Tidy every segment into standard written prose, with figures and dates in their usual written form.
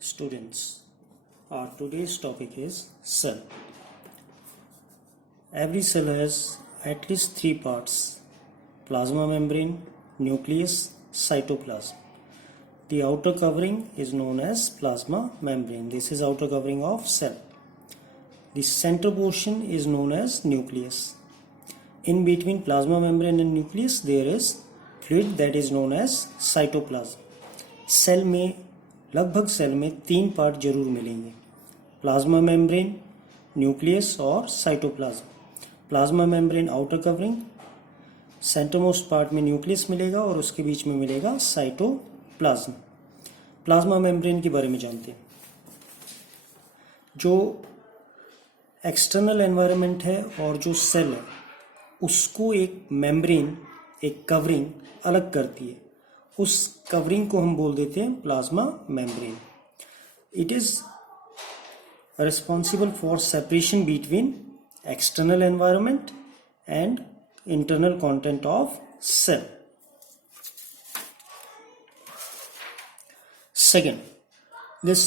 Students, our today's topic is cell. Every cell has at least three parts: plasma membrane, nucleus, cytoplasm. The outer covering is known as plasma membrane. This is outer covering of cell. The center portion is known as nucleus. In between plasma membrane and nucleus there is fluid that is known as cytoplasm. Cell में लगभग cell में तीन part जरूर मिलेंगे: plasma membrane, nucleus और cytoplasm. Plasma membrane outer covering, centre most part में nucleus मिलेगा और उसके बीच में मिलेगा साइटोप्लाज्म। प्लाज्मा मेम्ब्रेन के बारे में जानते हैं। जो एक्सटर्नल एनवायरनमेंट है और जो सेल है उसको एक मेम्ब्रेन, एक कवरिंग अलग करती है। उस कवरिंग को हम बोल देते हैं plasma membrane. It is responsible for separation between external environment and internal content of cell. Second, this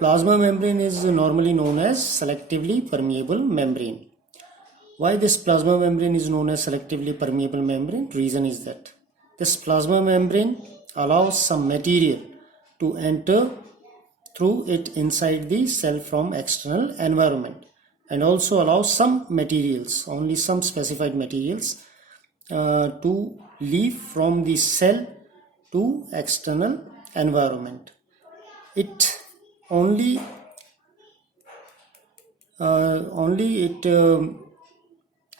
plasma membrane is normally known as selectively permeable membrane. Why this plasma membrane is known as selectively permeable membrane? Reason is that this plasma membrane allows some material to enter through it inside the cell from external environment, and also allows some materials, only some specified materials, to leave from the cell to external environment. It only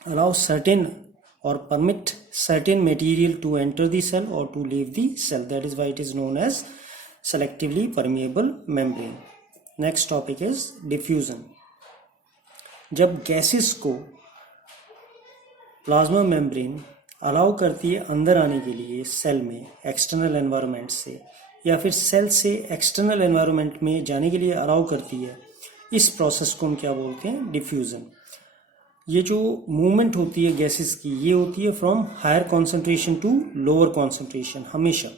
allows certain or permit certain material to enter the cell or to leave the cell. That is why it is known as selectively permeable membrane. Next topic is diffusion. जब gases को plasma membrane allow करती है अंदर आने के लिए cell में external environment से, या फिर सेल से एक्सटर्नल एनवायरनमेंट में जाने के लिए अलाउ करती है, इस प्रोसेस को हम क्या बोलते हैं? डिफ्यूजन। ये जो मूवमेंट होती है गैसेस की, ये होती है from higher concentration to lower concentration हमेशा।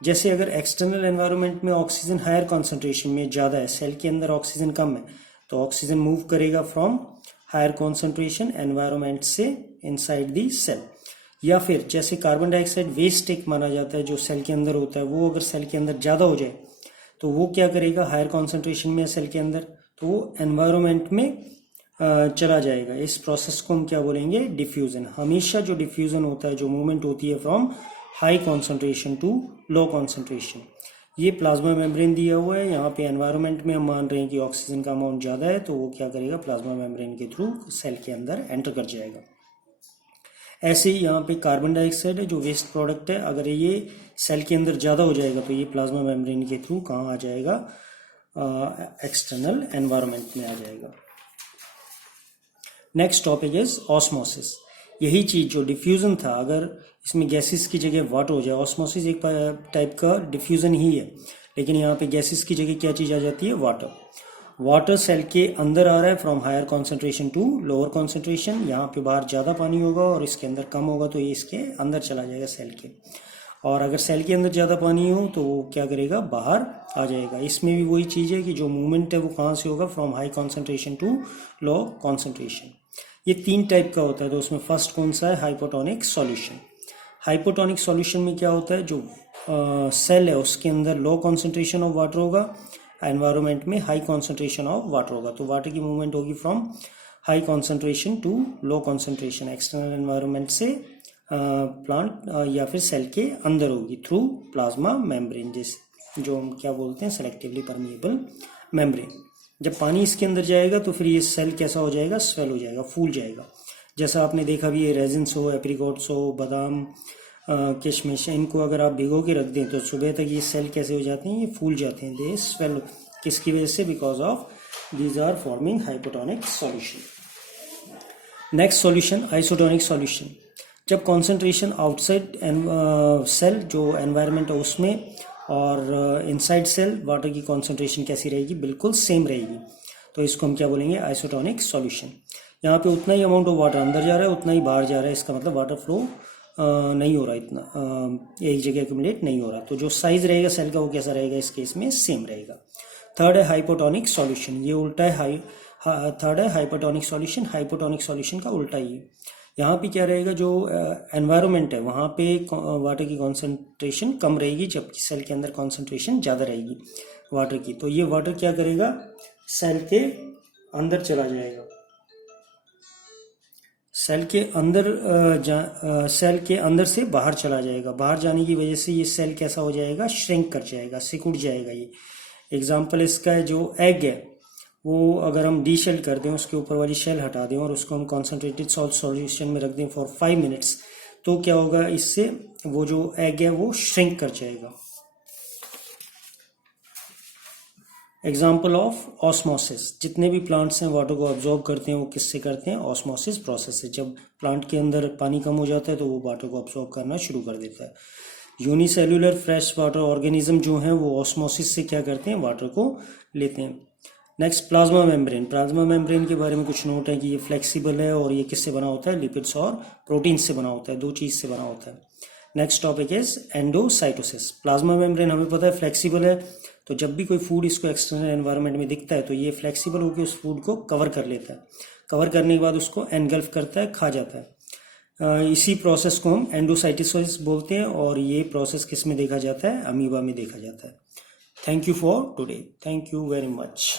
जैसे अगर एक्सटर्नल एनवायरनमेंट में ऑक्सीजन हायर कॉन्सेंट्रेशन में ज़्यादा है, सेल के अंदर ऑक्सीजन कम है, तो ऑक्सीजन मूव करेगा फ्रॉम हायर कॉन्सेंट्रेशन एनवायरनमेंट से इनसाइड दी सेल। या फिर जैसे कार्बन डाइऑक्साइड वेस्ट एक माना जाता है जो सेल के अंदर होता है, वो अगर सेल के अंदर ज़्यादा हो जाए तो वो क्या करेगा? हायर कॉन्सेंट्रेशन में सेल के अंदर, तो वो एनवायरनमेंट में चला जाएगा। इस प्रोसेस को हम क्या बोलेंगे? डिफ्यूजन। हमेशा जो डिफ्यूजन होता है, जो मूवमेंट होती है from high concentration to low concentration, ये प्लाज्मा मेम्ब्रेन दिया हुआ है। यहाँ पे एनवायरनमेंट में हम मान रहे हैं कि ऑक्सीजन का अमाउंट ज़्यादा है, तो वो क्या करेगा? प्लाज्मा मेम्ब्रेन के थ्रू सेल के अंदर एंटर कर जाएगा। ऐसे ही यहाँ पे कार्बन डाइऑक्साइड है जो वेस्ट प्रोडक्ट है, अगर ये सेल के अंदर ज़्यादा हो जाएगा तो ये प्लाज्मा मेम्ब्रेन के थ्रू कहाँ आ जाएगा? एक्सटर्नल एनवायरनमेंट में आ जाएगा। Next topic is osmosis. यही चीज जो डिफ्यूजन था, अगर इसमें गैसेस की जगह वाटर हो जाए, ऑस्मोसिस एक टाइप का डिफ्यूजन ही है, लेकिन यहाँ पे गैसेस की जगह क्या चीज आ जाती है? वाटर। वाटर सेल के अंदर आ रहा है from higher concentration to lower concentration. यहाँ पे बाहर ज़्यादा पानी होगा और इसके अंदर कम होगा, तो ये इसके अंदर चला जाएगा सेल के। और अगर सेल के अंदर ज़्यादा पानी हो तो वो क्या करेगा? बाहर आ जाएगा। इसमें भी वही चीज़ है कि जो मूवमेंट है वो कहाँ से होगा? From high concentration to low concentration. ये तीन टाइप का होता है, तो उसमें फर्स्ट कौन सा है? Hypotonic solution. हाइपोटोनिक सॉल्यूशन में क्या होता है? जो सेल है उसके अंदर लो कॉन्सेंट्रेशन ऑफ वाटर होगा, एनवायरनमेंट में हाई कॉन्सेंट्रेशन ऑफ वाटर होगा, तो वाटर की मूवमेंट होगी from high concentration to low concentration, external environment से प्लांट या फिर सेल के अंदर होगी थ्रू प्लाज्मा मेम्ब्रेन, जो हम क्या बोलते हैं? Selectively permeable membrane. जब पानी इसके अंदर जाएगा तो फिर ये सेल कैसा हो जाएगा? स्वेल हो जाएगा, फूल जाएगा। जैसा आपने देखा भी, ये रेजिन्स हो, एप्रिकॉट्स हो, बादाम, किशमिश, इनको अगर आप भिगो के रख दें तो सुबह तक ये सेल कैसे हो जाते हैं? ये फूल जाते हैं, दे स्वेल। किसकी वजह से? Because of these are forming hypotonic solution. Next solution, isotonic solution. जब कॉन्सेंट्रेशन आउटसाइड सेल जो एनवायरनमेंट है उसमें और इनसाइड सेल वाटर की कॉन्सेंट्रेशन कैसी रहेगी? बिल्कुल सेम रहेगी, तो इसको हम क्या बोलेंगे? Isotonic solution. यहाँ पे उतना ही अमाउंट ऑफ वाटर अंदर जा रहा है, उतना ही बाहर जा रहा है, इसका मतलब वाटर फ्लो नहीं हो रहा, इतना एक जगह एक्यूमुलेट नहीं हो रहा। तो जो साइज रहेगा सेल का वो कैसा रहेगा? इस केस में सेम रहेगा। थर्ड है हाइपोटोनिक सॉल्यूशन, ये उल्टा है थर्ड है हाइपोटोनिक सॉल्यूशन, हाइपोटोनिक सॉल्यूशन का उल्टा ही है। यहाँ पे क्या रहेगा, जो एनवायरनमेंट है वहाँ पे वाटर की कॉन्सेंट्रेशन कम रहेगी, जबकि सेल के अंदर कॉन्सेंट्रेशन ज़्यादा रहेगी वाटर की। तो ये वाटर क्या करेगा, सेल के अंदर चला जाएगा, सेल के अंदर से बाहर चला जाएगा। बाहर जाने की वजह से ये सेल कैसा हो जाएगा, श्रिंक कर जाएगा, सिकुड़ जाएगा। ये एग्जाम्पल इसका है, जो एग है वो अगर हम डी शेल कर दें, उसके ऊपर वाली शेल हटा दें और उसको हम कॉन्सेंट्रेटेड सॉल्ट सॉल्यूशन में रख दें फॉर 5 मिनट्स, तो क्या होगा, इससे वो जो एग है वो श्रिंक कर जाएगा। एग्जाम्पल ऑफ ऑस्मोसिस, जितने भी प्लांट्स हैं वाटर को अब्जॉर्ब करते हैं वो किससे करते हैं, ऑस्मोसिस प्रोसेस से। जब प्लांट के अंदर पानी कम हो जाता है तो वो वाटर को अब्जॉर्ब करना शुरू कर देता है। यूनिसेल्युलर फ्रेश वाटर ऑर्गेनिज्म जो हैं वो ऑस्मोसिस से क्या करते हैं, वाटर को लेते हैं। Next plasma membrane, plasma membrane के बारे में कुछ नोट है कि ये फ्लेक्सिबल है और ये किससे बना होता है, लिपिड्स और प्रोटीन से बना होता है, दो चीज़ से बना होता है। Next topic is endocytosis. Plasma membrane हमें पता है फ्लेक्सिबल है, तो जब भी कोई फूड इसको एक्सटर्नल एनवायरनमेंट में दिखता है तो ये फ्लेक्सिबल होकर उस फूड को कवर कर लेता है, कवर करने के बाद उसको एनगल्फ करता है, खा जाता है। इसी प्रोसेस को हम एंडोसाइटोसिस बोलते हैं और ये प्रोसेस किस में देखा जाता है, अमीबा में देखा जाता है। Thank you for today, thank you very much.